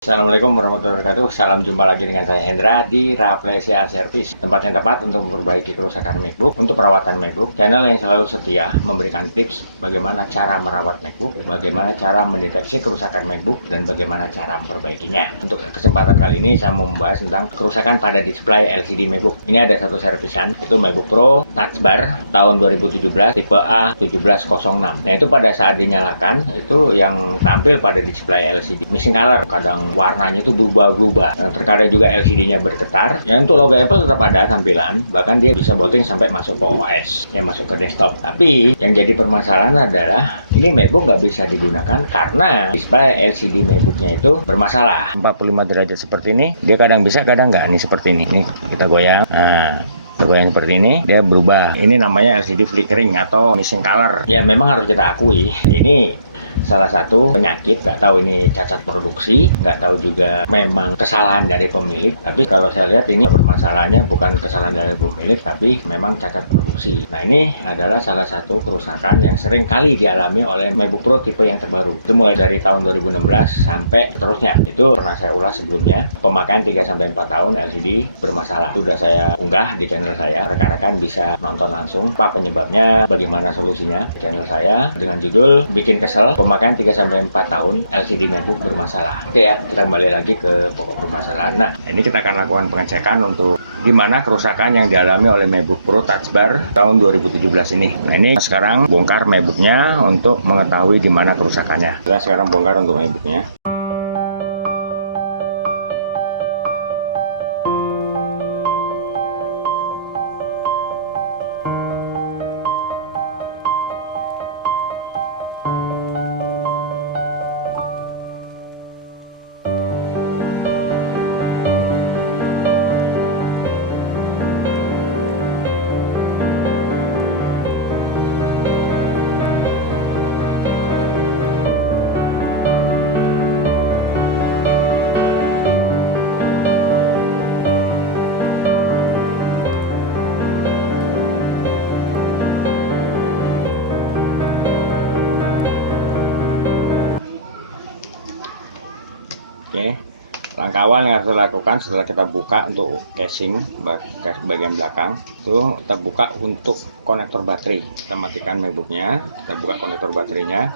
Assalamualaikum warahmatullahi wabarakatuh. Salam jumpa lagi dengan saya Hendra di Rafflesia Service, tempat yang tepat untuk memperbaiki kerusakan MacBook, untuk perawatan MacBook. Channel yang selalu setia memberikan tips bagaimana cara merawat MacBook, bagaimana cara mendeteksi kerusakan MacBook, dan bagaimana cara memperbaikinya. Untuk kesempatan kali ini saya mau membahas tentang kerusakan pada display LCD MacBook. Ini ada satu servisan, itu MacBook Pro Touch Bar tahun 2017 tipe A1706. Nah, itu pada saat dinyalakan itu yang tampil pada display LCD missing color, kadang warnanya itu berubah-ubah. Terkadang juga LCD-nya bergetar. Yang untuk logo Apple tetap ada tampilan, bahkan dia bisa booting sampai masuk ke OS, yang masuk ke desktop. Tapi yang jadi permasalahan adalah ini MacBook nggak bisa digunakan karena display LCD MacBook-nya itu bermasalah. 45 derajat seperti ini, dia kadang bisa, kadang nggak. Nih seperti ini. Nih kita goyang. Nah, yang seperti ini dia berubah. Ini namanya LCD flickering atau missing color. Ya memang harus kita akui ini salah satu penyakit, nggak tahu ini cacat produksi, nggak tahu juga memang kesalahan dari pemilik. Tapi kalau saya lihat ini masalahnya bukan kesalahan dari pemilik, tapi memang cacat produksi. Nah, ini adalah salah satu kerusakan yang sering kali dialami oleh MacBook Pro tipe yang terbaru. Itu mulai dari tahun 2016 sampai seterusnya. Itu pernah saya ulas sebelumnya. Pemakaian 3-4 tahun LCD bermasalah. Sudah saya unggah di channel saya. Rekan-rekan bisa nonton langsung apa penyebabnya, bagaimana solusinya di channel saya dengan judul Bikin Kesel Pemakaian 3-4 tahun LCD MacBook bermasalah. Oke ya, kita kembali lagi ke pokok permasalahan. Nah, ini kita akan lakukan pengecekan untuk gimana kerusakan yang dialami oleh MacBook Pro Touch Bar tahun 2017 ini. Nah, ini sekarang bongkar MacBook-nya untuk mengetahui di mana kerusakannya. Kita sekarang bongkar untuk MacBook-nya. Oke, langkah awal yang harus dilakukan setelah kita buka untuk casing bagian belakang, itu kita buka untuk konektor baterai. Kita matikan MacBook-nya, kita buka konektor baterainya.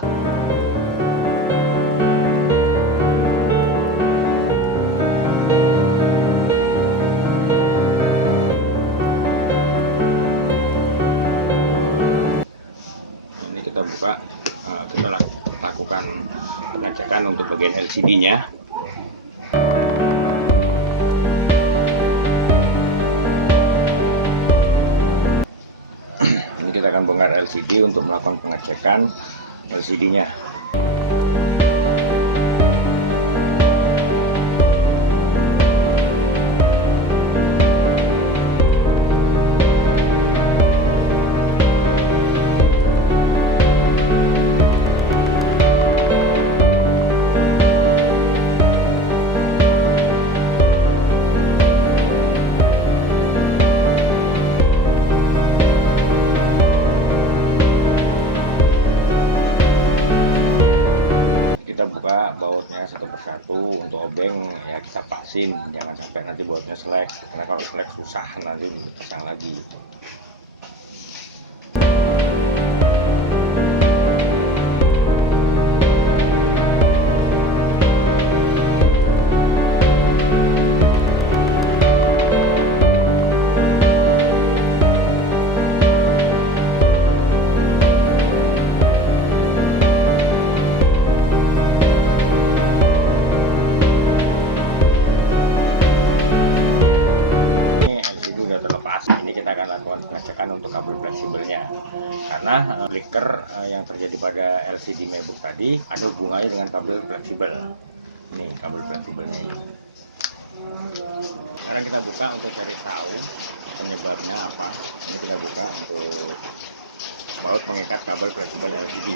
Ini kita buka, kita lakukan pengecekan untuk bagian LCD-nya. Kita akan bongkar LCD untuk melakukan pengecekan LCD-nya. Bautnya satu persatu, untuk obeng ya kita pasin, jangan sampai nanti bautnya selek, karena kalau selek susah nanti pasang lagi. Untuk kabel fleksibelnya, karena flicker yang terjadi pada LCD MacBook tadi ada hubungannya dengan kabel fleksibel. Ini kabel fleksibelnya. Sekarang kita buka untuk cari tahu penyebabnya apa. Ini kita buka untuk baut pengikat kabel fleksibel LCD.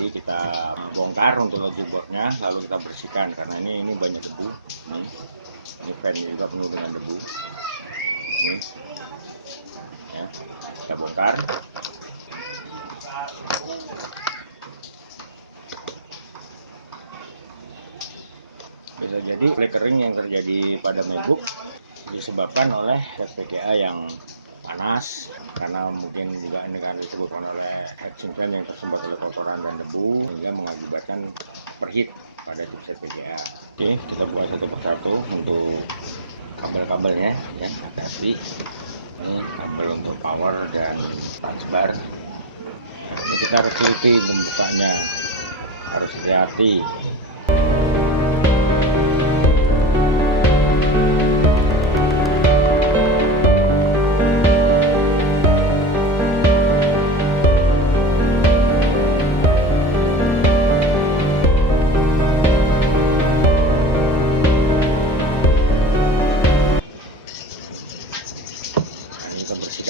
Jadi kita bongkar untuk logic boardnya, lalu kita bersihkan karena ini banyak debu. Ini fan juga penuh dengan debu. Ini, ya, kita bongkar. Bisa jadi flickering yang terjadi pada MacBook disebabkan oleh VGA yang panas, karena mungkin juga ini kan disebabkan oleh heatsink fan yang tersumbat oleh kotoran dan debu sehingga mengakibatkan perhit pada chipset VGA. Oke, kita buka satu persatu untuk kabel-kabelnya ya. Hati-hati, ini kabel untuk power dan touch bar. Ini kita harus teliti membukanya, harus hati-hati.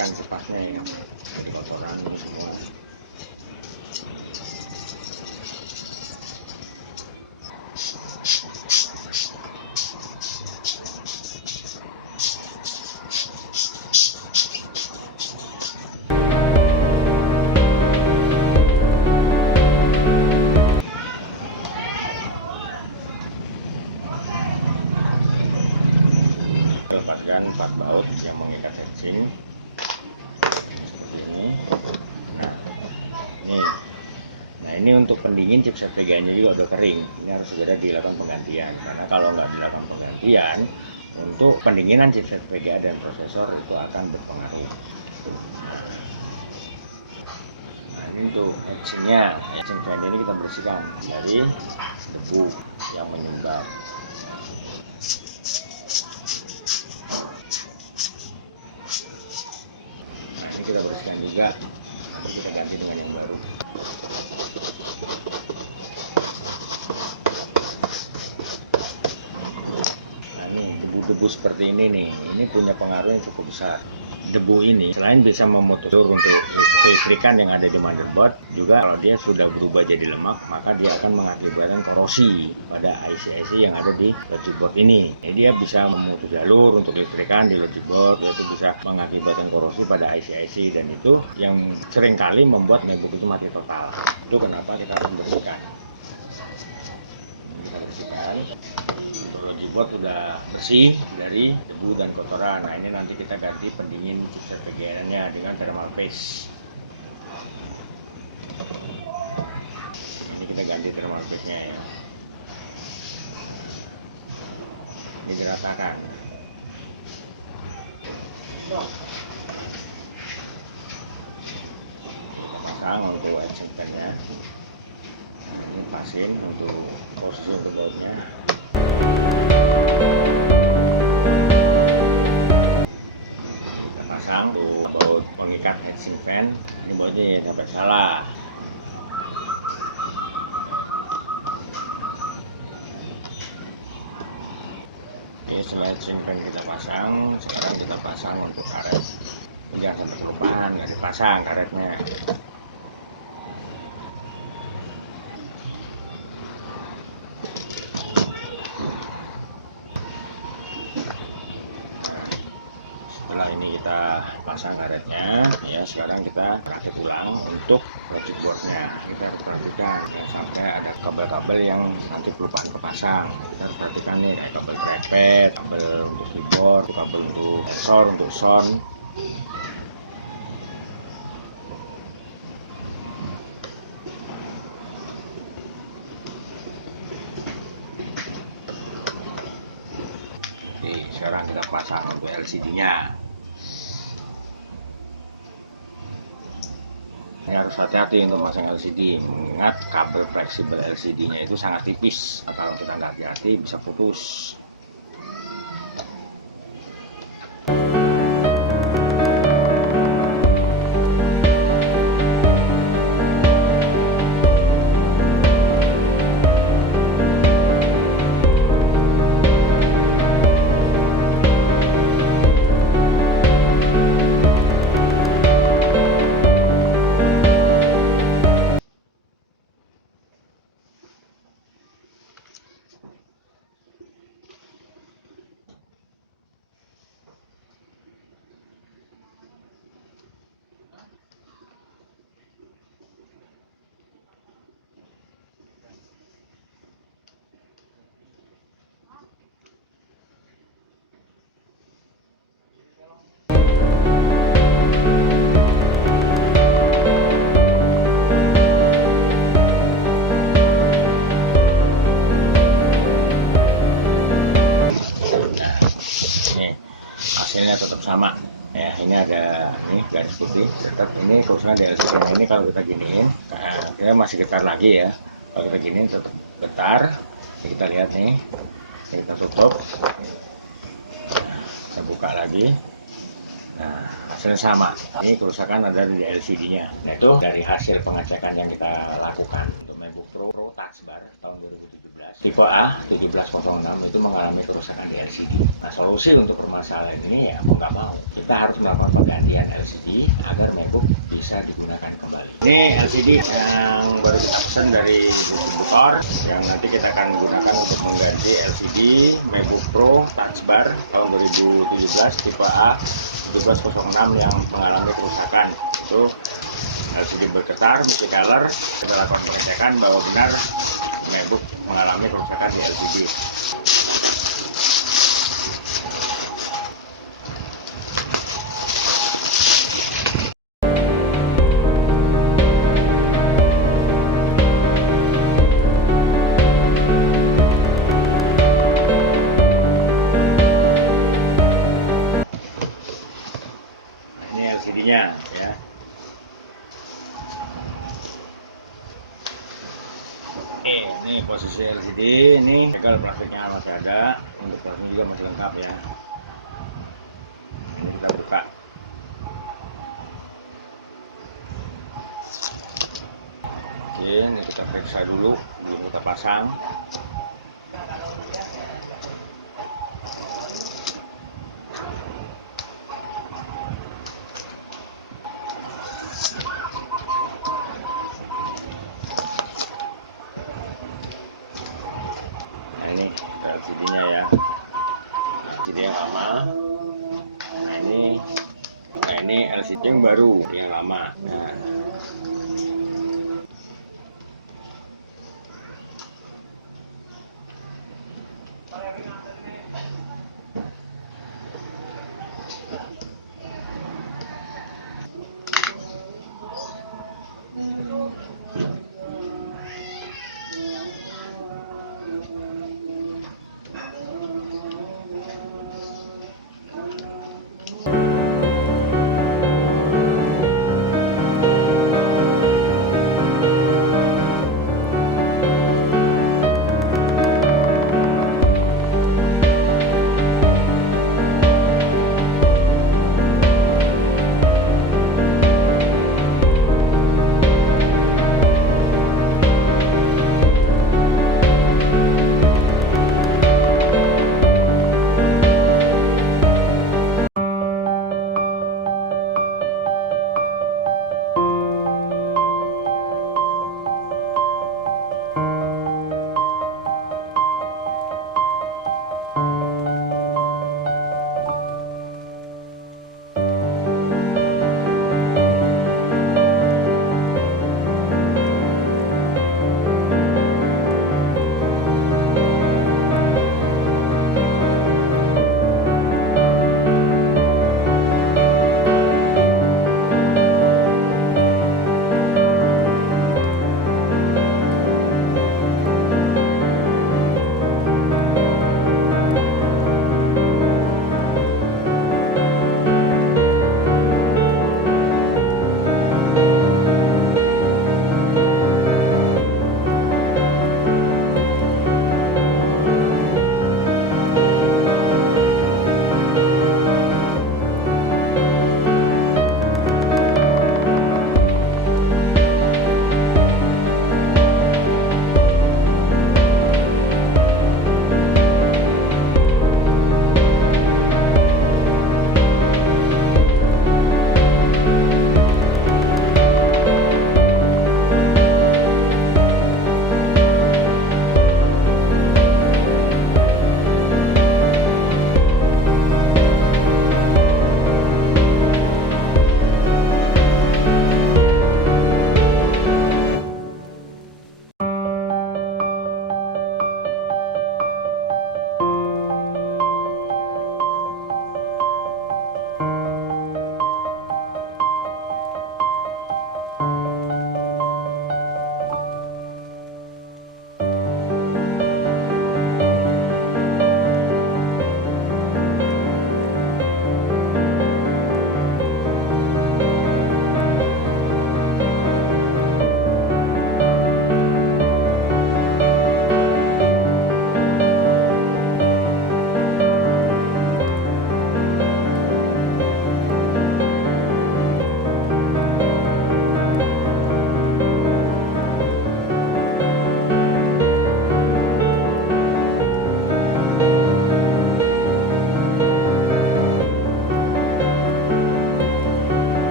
Tempatnya ya, dari kotoran semua. Lepaskan part baut yang mengikat heatsink. Ini untuk pendingin chipset VGA-nya juga udah kering. Ini harus segera dilakukan penggantian. Karena kalau nggak dilakukan penggantian, untuk pendinginan chipset VGA dan prosesor itu akan berpengaruh. Nah, ini untuk heatsinknya. Heatsink fan ini kita bersihkan dari debu yang menyumbat. Nah, ini kita bersihkan juga. Nanti kita ganti dengan yang baru. Debu seperti ini nih, ini punya pengaruh yang cukup besar. Debu ini selain bisa memutus untuk kelistrikan yang ada di motherboard, juga kalau dia sudah berubah jadi lemak, maka dia akan mengakibatkan korosi pada IC-IC yang ada di logic board ini. Jadi dia bisa memutus jalur untuk kelistrikan di logic board, yaitu bisa mengakibatkan korosi pada IC-IC, dan itu yang seringkali membuat MacBook itu mati total. Itu kenapa kita harus membersihkan. Board sudah bersih dari debu dan kotoran. Nah, ini nanti kita ganti pendingin chipset VGA-nya dengan thermal paste. Ini kita ganti thermal paste-nya ya. Ini diratakan. Pasang untuk heatsink fan-nya. Ini pasin untuk posisi untuk bautnya. Kita pasang untuk baut pengikat heatsink fan. Ini bautnya sampai salah. Oke, setelah heatsink fan kita pasang, sekarang kita pasang untuk karet. Jangan sampai kelupaan, nggak dipasang karetnya. Setelah ini kita pasang karetnya, ya sekarang kita rakit ulang untuk logic boardnya. Kita harus perhatikan sampai ada kabel-kabel yang nanti kelupaan kepasang. Kita harus perhatikan nih, kayak kabel trackpad, kabel untuk keyboard, kabel untuk sensor, untuk sound. Oke, sekarang kita pasang untuk LCD-nya. Ini harus hati-hati untuk masang LCD, mengingat kabel fleksibel LCD-nya itu sangat tipis. Kalau kita nggak hati-hati bisa putus. sama ya. Ini ada ini garis putih, tetap ini kerusakan di LCD ini. Kalau kita giniin, nah, dia masih getar lagi ya. Kalau kita giniin tetap getar. Kita lihat nih, kita tutup, kita buka lagi. Nah, hasilnya sama. Ini kerusakan ada di LCD-nya. Nah, itu dari hasil pengecekan yang kita lakukan untuk MacBook Pro Touch Bar tahun 2017. Tipe A 1706 itu mengalami kerusakan di LCD. Nah, solusi untuk permasalahan ini ya mau nggak mau kita harus melakukan penggantian LCD agar MacBook bisa digunakan kembali. Ini LCD yang baru kita pesan dari distributor yang nanti kita akan gunakan untuk mengganti LCD MacBook Pro Touch Bar tahun 2017 tipe A 1706 yang mengalami kerusakan. Itu LCD bergetar, multicolor. Kita lakukan pengecekan bahwa benar MacBook mengalami kerusakan di LCD. Ini LCD-nya ya. Ini posisi LCD, ini segel plastiknya masih ada, untuk plastik juga masih lengkap ya. Ini kita buka. Oke, ini kita periksa dulu sebelum kita pasang. Ini LCD-nya ya, LCD yang lama. Nah ini LCD yang baru, yang lama. Nah.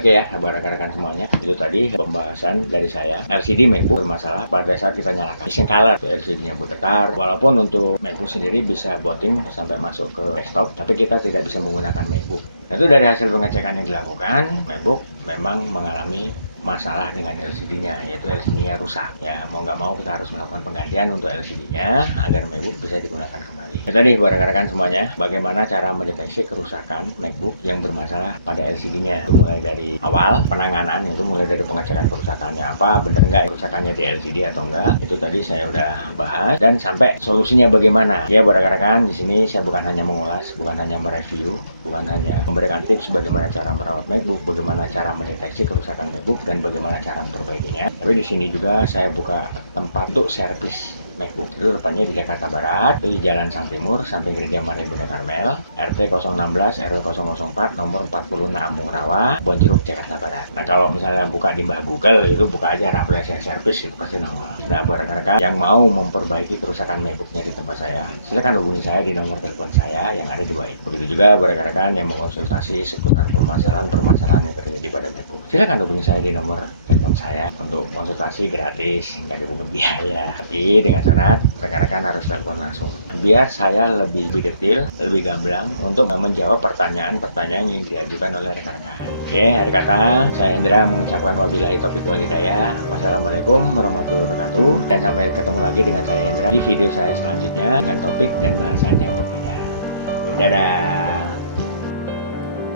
Oke ya, buat rekan-rekan semuanya, itu tadi pembahasan dari saya. LCD MacBook bermasalah pada saat kita nyalakan display color, LCD-nya bergetar. Walaupun untuk MacBook sendiri bisa booting sampai masuk ke desktop, tapi kita tidak bisa menggunakan MacBook. Itu dari hasil pengecekan yang dilakukan, MacBook memang mengalami masalah dengan LCD-nya, yaitu LCD-nya rusak. Ya, mau nggak mau kita harus melakukan penggantian untuk LCD-nya agar MacBook bisa digunakan kembali. Tadi buat rekan-rekan semuanya, bagaimana cara mendeteksi kerusakan MacBook yang bermasalah pada LCD-nya. Mulai dari awal penanganan, itu mulai dari pengecekan kerusakannya apa, benar nggak kerusakannya di LCD atau enggak. Itu tadi saya udah bahas, dan sampai solusinya bagaimana. Ya buat rekan-rekan, di sini saya bukan hanya mengulas, bukan hanya mereview, bukan hanya memberikan tips bagaimana cara merawat MacBook, bagaimana cara mendeteksi kerusakan MacBook, dan bagaimana cara memperbaikinya. Tapi di sini juga saya buka tempat untuk servis MacBook. Itu tepatnya di Jakarta Barat, di Jalan Sang Timur, samping Gereja Maria Bunda Karmel, RT 016 RW 004 nomor 46 Ampung Rawa, Bonjeruk, Jakarta Barat. Nah kalau misalnya buka di Google, itu buka aja Rafflesia Service, itu pasti nongol. Nah buat rekan-rekan yang mau memperbaiki kerusakan MacBooknya di tempat saya, silakan hubungi saya di nomor telepon saya yang ada di bawah itu. Begitu juga buat rekan-rekan yang mengkonsultasi seputar permasalahan yang terjadi pada MacBook, silakan hubungi saya di nomor telepon saya untuk konsultasi gratis, nggak dipungut biaya. Tapi dengan syarat rekan-rekan harus telepon langsung, biar saya lebih detail, lebih gamblang untuk menjawab pertanyaan-pertanyaan yang diajukan oleh rekan-rekan. Oke, rekan-rekan, saya Hendra mengucapkan wabillahi taufiq walhidayah. Wassalamualaikum